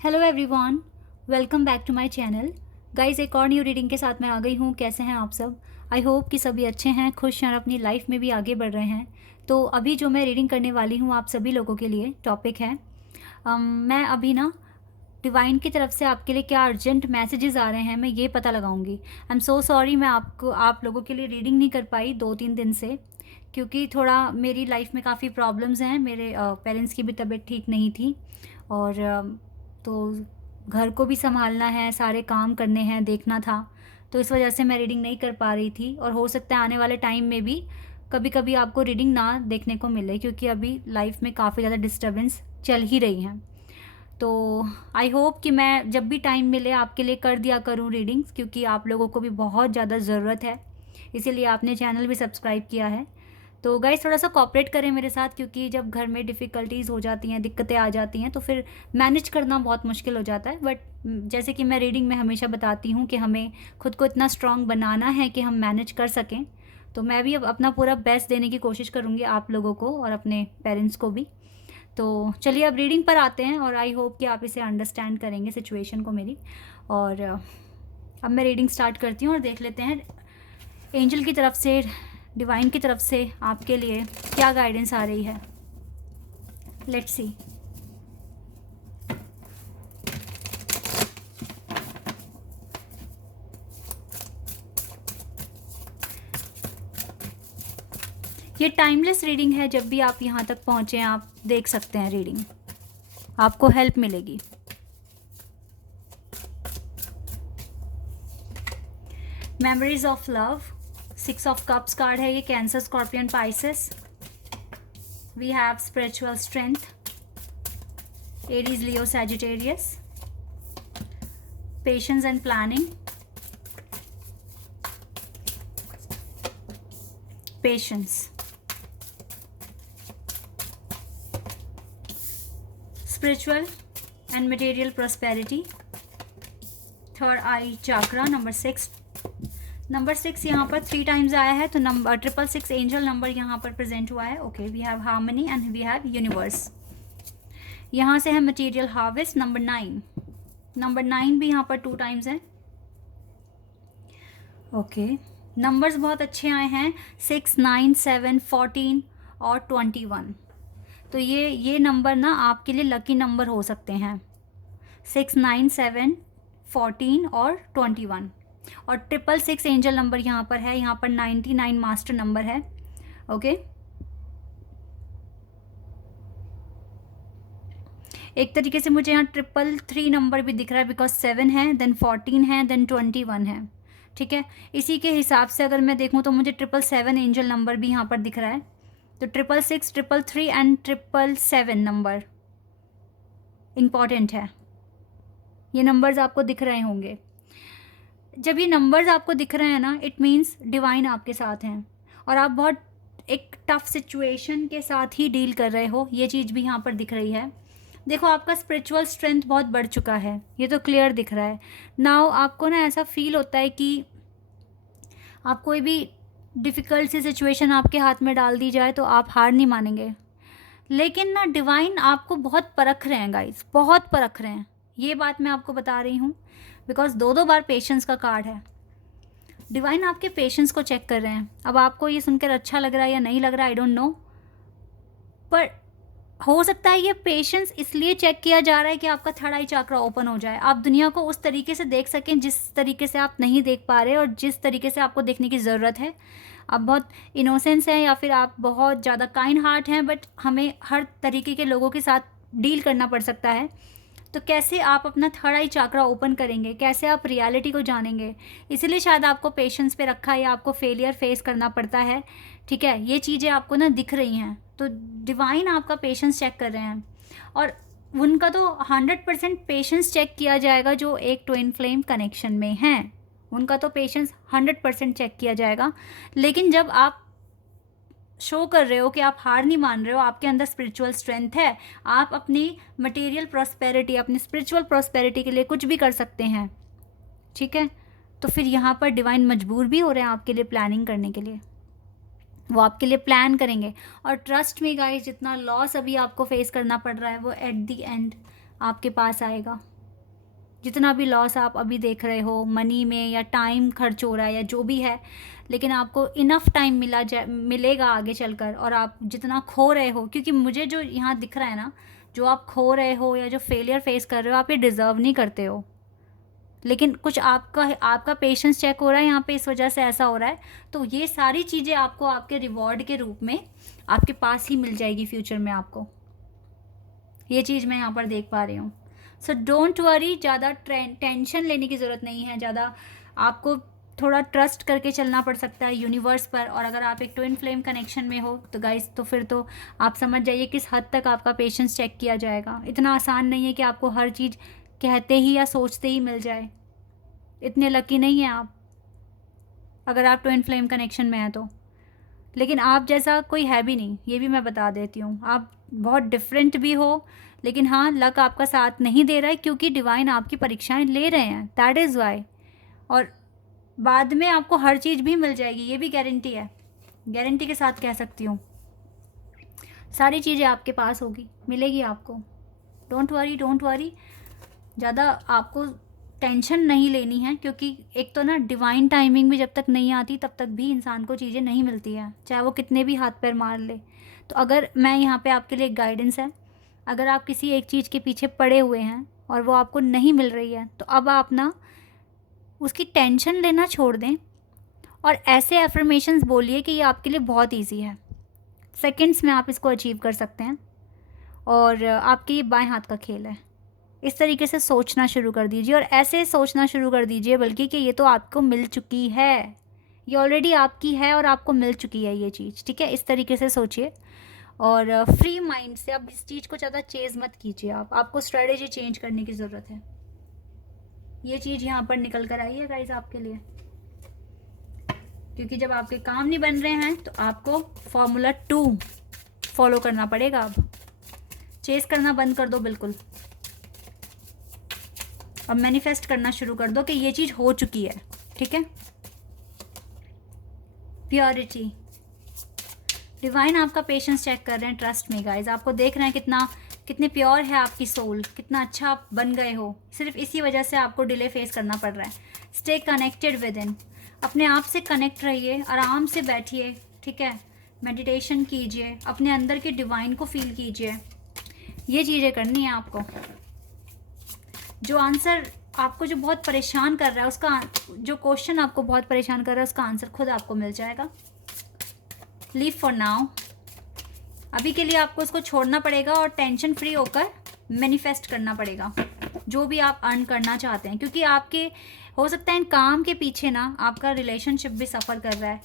Hello everyone, welcome back to my channel. Guys, एक और new reading के साथ मैं आ गई हूँ। कैसे हैं आप सब? आई होप कि सभी अच्छे हैं, खुश हैं और अपनी लाइफ में भी आगे बढ़ रहे हैं। तो अभी जो मैं रीडिंग करने वाली हूँ आप सभी लोगों के लिए टॉपिक है, मैं अभी ना डिवाइन की तरफ से आपके लिए क्या अर्जेंट मैसेजेस आ रहे हैं मैं ये पता लगाऊंगी। आई एम सो सॉरी, मैं आप लोगों के लिए रीडिंग नहीं कर पाई 2-3 दिन से, क्योंकि थोड़ा मेरी लाइफ में काफ़ी प्रॉब्लम्स हैं। मेरे पेरेंट्स की भी तबीयत ठीक नहीं थी और तो घर को भी संभालना है, सारे काम करने हैं, देखना था। तो इस वजह से मैं रीडिंग नहीं कर पा रही थी और हो सकता है आने वाले टाइम में भी कभी कभी आपको रीडिंग ना देखने को मिले, क्योंकि अभी लाइफ में काफ़ी ज़्यादा डिस्टर्बेंस चल ही रही हैं। तो आई होप कि मैं जब भी टाइम मिले आपके लिए कर दिया करूँ रीडिंग्स, क्योंकि आप लोगों को भी बहुत ज़्यादा ज़रूरत है। इसीलिए आपने चैनल भी सब्सक्राइब किया है। तो गाइस, थोड़ा सा कोऑपरेट करें मेरे साथ, क्योंकि जब घर में डिफ़िकल्टीज़ हो जाती हैं, दिक्कतें आ जाती हैं, तो फिर मैनेज करना बहुत मुश्किल हो जाता है। बट जैसे कि मैं रीडिंग में हमेशा बताती हूँ कि हमें खुद को इतना स्ट्रॉन्ग बनाना है कि हम मैनेज कर सकें। तो मैं भी अब अपना पूरा बेस्ट देने की कोशिश करूँगी आप लोगों को और अपने पेरेंट्स को भी। तो चलिए अब रीडिंग पर आते हैं और आई होप कि आप इसे अंडरस्टैंड करेंगे सिचुएशन को मेरी। और अब मैं रीडिंग स्टार्ट करती हूँ और देख लेते हैं एंजल की तरफ से, डिवाइन की तरफ से आपके लिए क्या गाइडेंस आ रही है। Let's see. ये टाइमलेस रीडिंग है, जब भी आप यहाँ तक पहुँचे आप देख सकते हैं रीडिंग, आपको हेल्प मिलेगी। Memories of love, 6 of cups card है ये, Cancer, scorpion, Pisces. We have spiritual strength, Aries, Leo, Sagittarius, patience and planning, patience, spiritual and material prosperity, third eye chakra, number 6 यहाँ पर 3 टाइम्स आया है, तो नंबर 666 एंजल नंबर यहाँ पर present हुआ है। Okay, we have harmony and we have universe. यहाँ से है मटेरियल हार्वेस्ट, नंबर 9 भी यहाँ पर 2 टाइम्स है। ओके, नंबर्स बहुत अच्छे आए हैं, 6, 9, 7, 14 और 21। तो ये नंबर ना आपके लिए लकी नंबर हो सकते हैं, 6, 9, 7, 14 और 21। और 666 एंजल नंबर यहाँ पर है, यहाँ पर 99 मास्टर नंबर है। ओके, एक तरीके से मुझे यहाँ 333 नंबर भी दिख रहा है, बिकॉज 7 है, देन 14 है, देन 21 है। ठीक है, इसी के हिसाब से अगर मैं देखूँ तो मुझे 777 एंजल नंबर भी यहाँ पर दिख रहा है। तो 666, 333 एंड 777 नंबर इम्पॉर्टेंट है। ये नंबर्स आपको दिख रहे होंगे। जब ये नंबर्स आपको दिख रहे हैं ना, इट मीन्स डिवाइन आपके साथ हैं और आप बहुत एक टफ सिचुएशन के साथ ही डील कर रहे हो। ये चीज़ भी यहाँ पर दिख रही है। देखो, आपका स्पिरिचुअल स्ट्रेंथ बहुत बढ़ चुका है, ये तो क्लियर दिख रहा है। नाउ आपको ना ऐसा फील होता है कि आप कोई भी डिफ़िकल्ट सी सिचुएशन आपके हाथ में डाल दी जाए तो आप हार नहीं मानेंगे। लेकिन ना डिवाइन आपको बहुत परख रहे हैं गाइस, बहुत परख रहे हैं। ये बात मैं आपको बता रही हूँ, बिकॉज 2 बार पेशेंस का कार्ड है। डिवाइन आपके पेशेंस को चेक कर रहे हैं। अब आपको ये सुनकर अच्छा लग रहा है या नहीं लग रहा है, आई डोंट नो, पर हो सकता है ये पेशेंस इसलिए चेक किया जा रहा है कि आपका थर्ड आई चक्रा ओपन हो जाए, आप दुनिया को उस तरीके से देख सकें जिस तरीके से आप नहीं देख पा रहे और जिस तरीके से आपको देखने की ज़रूरत है। आप बहुत इनोसेंस हैं या फिर आप बहुत ज़्यादा काइंड हार्ट हैं, बट हमें हर तरीके के लोगों के साथ डील करना पड़ सकता है। तो कैसे आप अपना थर्ड आई चक्रा ओपन करेंगे, कैसे आप रियलिटी को जानेंगे, इसलिए शायद आपको पेशेंस पे रखा है या आपको फेलियर फेस करना पड़ता है। ठीक है, ये चीज़ें आपको ना दिख रही हैं, तो डिवाइन आपका पेशेंस चेक कर रहे हैं और उनका तो 100% पेशेंस चेक किया जाएगा जो एक ट्विन फ्लेम कनेक्शन में हैं। उनका तो पेशेंस 100% चेक किया जाएगा। लेकिन जब आप शो कर रहे हो कि आप हार नहीं मान रहे हो, आपके अंदर स्पिरिचुअल स्ट्रेंथ है, आप अपनी मटेरियल प्रॉस्पेरिटी, अपनी स्पिरिचुअल प्रॉस्पेरिटी के लिए कुछ भी कर सकते हैं। ठीक है, तो फिर यहाँ पर डिवाइन मजबूर भी हो रहे हैं आपके लिए प्लानिंग करने के लिए। वो आपके लिए प्लान करेंगे और ट्रस्ट में गाइस, जितना लॉस अभी आपको फेस करना पड़ रहा है वो एट द एंड आपके पास आएगा। जितना भी लॉस आप अभी देख रहे हो मनी में या टाइम खर्च हो रहा है या जो भी है, लेकिन आपको इनफ टाइम मिलेगा आगे चलकर। और आप जितना खो रहे हो, क्योंकि मुझे जो यहाँ दिख रहा है ना, जो आप खो रहे हो या जो फेलियर फेस कर रहे हो, आप ये डिज़र्व नहीं करते हो। लेकिन कुछ आपका पेशेंस चेक हो रहा है यहाँ पे, इस वजह से ऐसा हो रहा है। तो ये सारी चीज़ें आपको आपके रिवॉर्ड के रूप में आपके पास ही मिल जाएगी फ्यूचर में आपको। ये चीज़ मैं यहाँ पर देख पा रही हूँ। सो डोंट वरी, ज़्यादा टेंशन लेने की ज़रूरत नहीं है। ज़्यादा आपको थोड़ा ट्रस्ट करके चलना पड़ सकता है यूनिवर्स पर। और अगर आप एक ट्विन फ्लेम कनेक्शन में हो तो गाइस, तो फिर तो आप समझ जाइए किस हद तक आपका पेशेंस चेक किया जाएगा। इतना आसान नहीं है कि आपको हर चीज़ कहते ही या सोचते ही मिल जाए। इतने लकी नहीं हैं आप, अगर आप ट्विन फ्लेम कनेक्शन में हैं तो। लेकिन आप जैसा कोई है भी नहीं, ये भी मैं बता देती हूँ। आप बहुत डिफरेंट भी हो, लेकिन हाँ, लक आपका साथ नहीं दे रहा है, क्योंकि डिवाइन आपकी परीक्षाएं ले रहे हैं, दैट इज़ वाई। और बाद में आपको हर चीज़ भी मिल जाएगी, ये भी गारंटी है, गारंटी के साथ कह सकती हूँ। सारी चीज़ें आपके पास होगी, मिलेगी आपको। डोंट वरी, डोंट वरी, ज़्यादा आपको टेंशन नहीं लेनी है। क्योंकि एक तो ना, डिवाइन टाइमिंग भी जब तक नहीं आती तब तक भी इंसान को चीज़ें नहीं मिलती हैं, चाहे वो कितने भी हाथ पैर मार ले। तो अगर मैं यहाँ पे आपके लिए एक गाइडेंस है, अगर आप किसी एक चीज़ के पीछे पड़े हुए हैं और वो आपको नहीं मिल रही है, तो अब आप ना उसकी टेंशन लेना छोड़ दें और ऐसे एफर्मेशंस बोलिए कि ये आपके लिए बहुत ईजी है, सेकंड्स में आप इसको अचीव कर सकते हैं और आपके ये बाएं हाथ का खेल है। इस तरीके से सोचना शुरू कर दीजिए और ऐसे सोचना शुरू कर दीजिए बल्कि कि ये तो आपको मिल चुकी है, ये ऑलरेडी आपकी है और आपको मिल चुकी है ये चीज़, ठीक है। इस तरीके से सोचिए और फ्री माइंड से आप इस चीज़ को ज़्यादा चेज़ मत कीजिए। आपको स्ट्रेटेजी चेंज करने की ज़रूरत है। ये चीज़ यहाँ पर निकल कर आई है गाइस आपके लिए, क्योंकि जब आपके काम नहीं बन रहे हैं तो आपको फॉर्मूला 2 फॉलो करना पड़ेगा। अब चेस करना बंद कर दो बिल्कुल, अब मैनिफेस्ट करना शुरू कर दो कि ये चीज़ हो चुकी है, ठीक है। प्योरिटी, डिवाइन आपका पेशेंस चेक कर रहे हैं, ट्रस्ट में गाइज। आपको देख रहे हैं कितने प्योर है आपकी सोल, कितना अच्छा आप बन गए हो। सिर्फ इसी वजह से आपको डिले फेस करना पड़ रहा है। स्टे कनेक्टेड विद इन, अपने आप से कनेक्ट रहिए, आराम से बैठिए, ठीक है। मेडिटेशन कीजिए, अपने अंदर के डिवाइन को फील कीजिए। ये चीज़ें करनी है आपको। जो आंसर आपको जो बहुत परेशान कर रहा है, उसका जो क्वेश्चन आपको बहुत परेशान कर रहा है, उसका आंसर खुद आपको मिल जाएगा। लीव फॉर नाउ, अभी के लिए आपको उसको छोड़ना पड़ेगा और टेंशन फ्री होकर मैनिफेस्ट करना पड़ेगा जो भी आप अर्न करना चाहते हैं। क्योंकि आपके हो सकता है इन काम के पीछे ना आपका रिलेशनशिप भी सफ़र कर रहा है।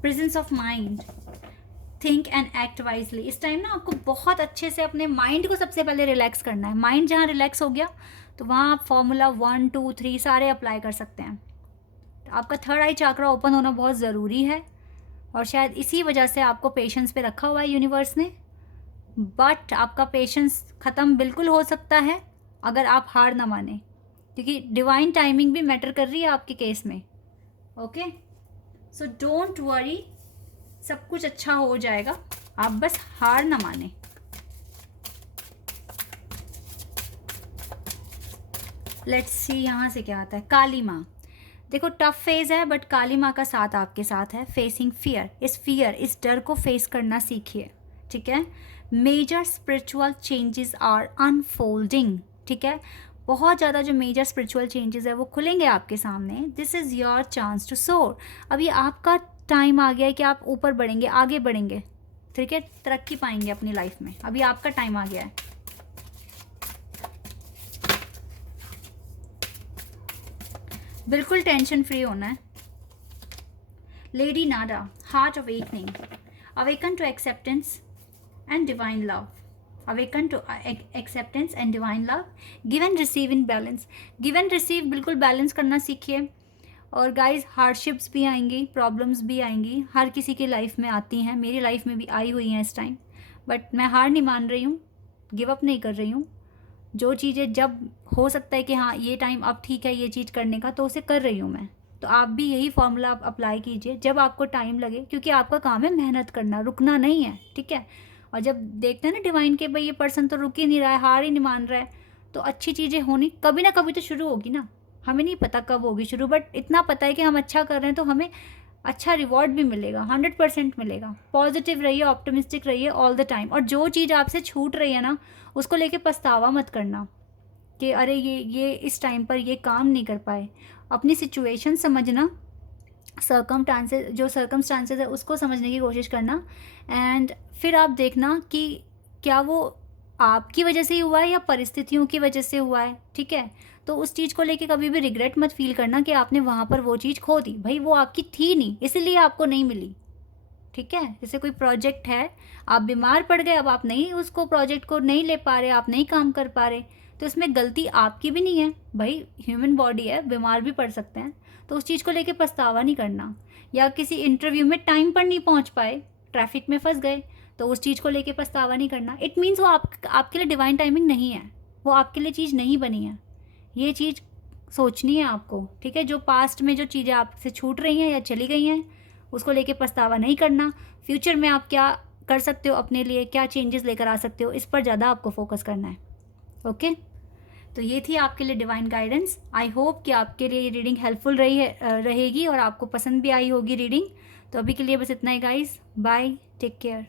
Presence of mind, think and act wisely. इस टाइम ना आपको बहुत अच्छे से अपने माइंड को सबसे पहले रिलैक्स करना है। माइंड जहाँ रिलैक्स हो गया तो वहाँ आप फॉर्मूला 1, 2, 3 सारे अप्लाई कर सकते हैं। आपका थर्ड आई चाकरा ओपन होना बहुत ज़रूरी है और शायद इसी वजह से आपको पेशेंस पे रखा हुआ है यूनिवर्स ने। बट आपका पेशेंस ख़त्म बिल्कुल हो सकता है अगर आप हार ना माने, क्योंकि डिवाइन टाइमिंग भी मैटर कर रही है आपके केस में। ओके, सो डोंट वरी, सब कुछ अच्छा हो जाएगा, आप बस हार ना माने। लेट्स सी यहाँ से क्या आता है। काली माँ, देखो टफ फेज है बट काली माँ का साथ आपके साथ है। फेसिंग फियर, इस डर को फेस करना सीखिए, ठीक है। Major spiritual changes are unfolding, ठीक है। बहुत ज़्यादा जो मेजर स्पिरिचुअल चेंजेस है वो खुलेंगे आपके सामने। This is your chance to soar. अभी आपका टाइम आ गया है कि आप ऊपर बढ़ेंगे, आगे बढ़ेंगे, ठीक है, तरक्की पाएंगे अपनी लाइफ में। अभी आपका टाइम आ गया है। बिल्कुल टेंशन फ्री होना है। Lady Nada, heart awakening, awaken to acceptance and divine love, awaken to acceptance and divine love, give and receive in balance. Give and receive बिल्कुल बैलेंस करना सीखिए। और गाइस, हार्डशिप्स भी आएंगी, प्रॉब्लम्स भी आएंगी, हर किसी की लाइफ में आती हैं, मेरी लाइफ में भी आई हुई हैं इस टाइम। बट मैं हार नहीं मान रही हूँ, गिव अप नहीं कर रही हूँ। जो चीज़ें जब हो सकता है कि हाँ ये टाइम अब ठीक है ये चीज़ करने का, तो उसे कर रही हूँ मैं। तो आप भी यही फॉर्मूला आप अप्लाई कीजिए जब आपको टाइम लगे, क्योंकि आपका काम है मेहनत करना, रुकना नहीं है, ठीक है। और जब देखते हैं ना डिवाइन के भाई ये पर्सन तो रुक ही नहीं रहा है, हार ही नहीं मान रहा है, तो अच्छी चीज़ें होनी कभी ना कभी तो शुरू होगी ना। हमें नहीं पता कब होगी शुरू, बट इतना पता है कि हम अच्छा कर रहे हैं तो हमें अच्छा रिवॉर्ड भी मिलेगा, 100% मिलेगा। पॉजिटिव रहिए, ऑप्टिमिस्टिक रहिए ऑल द टाइम। और जो चीज़ आपसे छूट रही है ना, उसको लेके पछतावा मत करना कि अरे ये इस टाइम पर ये काम नहीं कर पाए। अपनी सिचुएशन समझना, सर्कमस्टांसेस है उसको समझने की कोशिश करना, एंड फिर आप देखना कि क्या वो आपकी वजह से ही हुआ है या परिस्थितियों की वजह से हुआ है, ठीक है। तो उस चीज़ को लेके कभी भी रिग्रेट मत फील करना कि आपने वहाँ पर वो चीज़ खो दी। भाई वो आपकी थी नहीं, इसीलिए आपको नहीं मिली, ठीक है। जैसे कोई प्रोजेक्ट है, आप बीमार पड़ गए, अब आप नहीं उसको प्रोजेक्ट को नहीं ले पा रहे, आप नहीं काम कर पा रहे, तो इसमें गलती आपकी भी नहीं है। भाई ह्यूमन बॉडी है, बीमार भी पड़ सकते हैं, तो उस चीज़ को लेके पछतावा नहीं करना। या किसी इंटरव्यू में टाइम पर नहीं पहुंच पाए, ट्रैफिक में फंस गए, तो उस चीज़ को लेके पछतावा नहीं करना। इट मीन्स वो आपके लिए डिवाइन टाइमिंग नहीं है, वो आपके लिए चीज़ नहीं बनी है। ये चीज़ सोचनी है आपको, ठीक है। जो पास्ट में जो चीज़ें आपसे छूट रही हैं या चली गई हैं, उसको लेके पछतावा नहीं करना। फ्यूचर में आप क्या कर सकते हो अपने लिए, क्या चेंजेस लेकर आ सकते हो, इस पर ज़्यादा आपको फोकस करना है। ओके, तो ये थी आपके लिए डिवाइन गाइडेंस। आई होप कि आपके लिए ये रीडिंग हेल्पफुल रहेगी और आपको पसंद भी आई होगी रीडिंग। तो अभी के लिए बस इतना ही गाइस, बाय, टेक केयर।